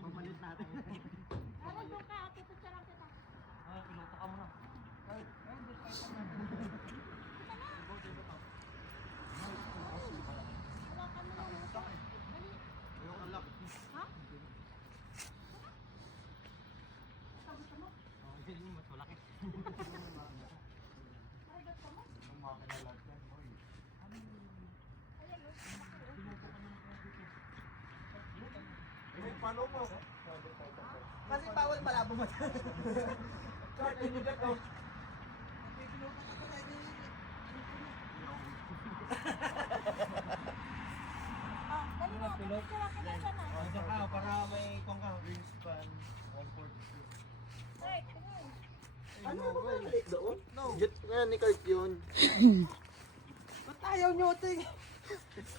Papalit natin. Ano doon ka? Pipicturean kita. Pinuto ka muna. Wala kami lang. Dali. Ayoko ang lock. Ha? Ikaw gusto mo? Hindi mo mas malaki. Ay, gusto mo? Ang makina lang yan, boy. Ayan, oh. Paano mo? Kasi bawal malabo mo. Short, ay hindi ko. Ah, dali na. Pipicturean kita dyan ah. Diyan ka, para may kung ka. Wingspan 142. Ay, tingin. Ano ba mali doon? No. Jet nga ni Kurt yun. Ba't ayaw nyo ito eh?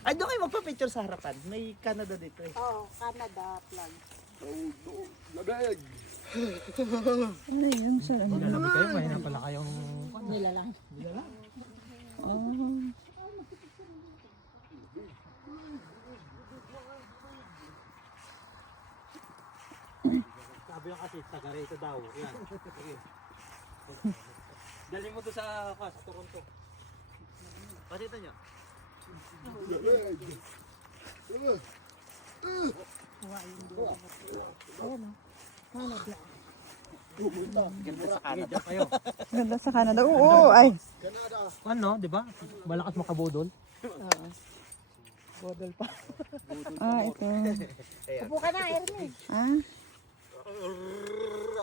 Ay, doon kayo magpa-picture sa harapan. May Canada dito eh. Oo, Canada flag. Lagay! Ano yun, sir? Ano? Nalabi kayo, mahina pala kayong... Nila lang. Oh. Sabi niya kasi, taga rito daw. Yan. Sige. Dali mo doon sa Toronto. Pasita niyo. Sige, dyan kayo. Ganda sa Canada. Oo, ay. Ano, di ba? Malakas makabudol. Bodol pa. Ah, ito. Upo ka na, Ernie. Ah,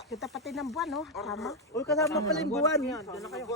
Kita pati ng buwan, oh. Tama. Uy, kasama pala yung buwan. Dyan na kayo.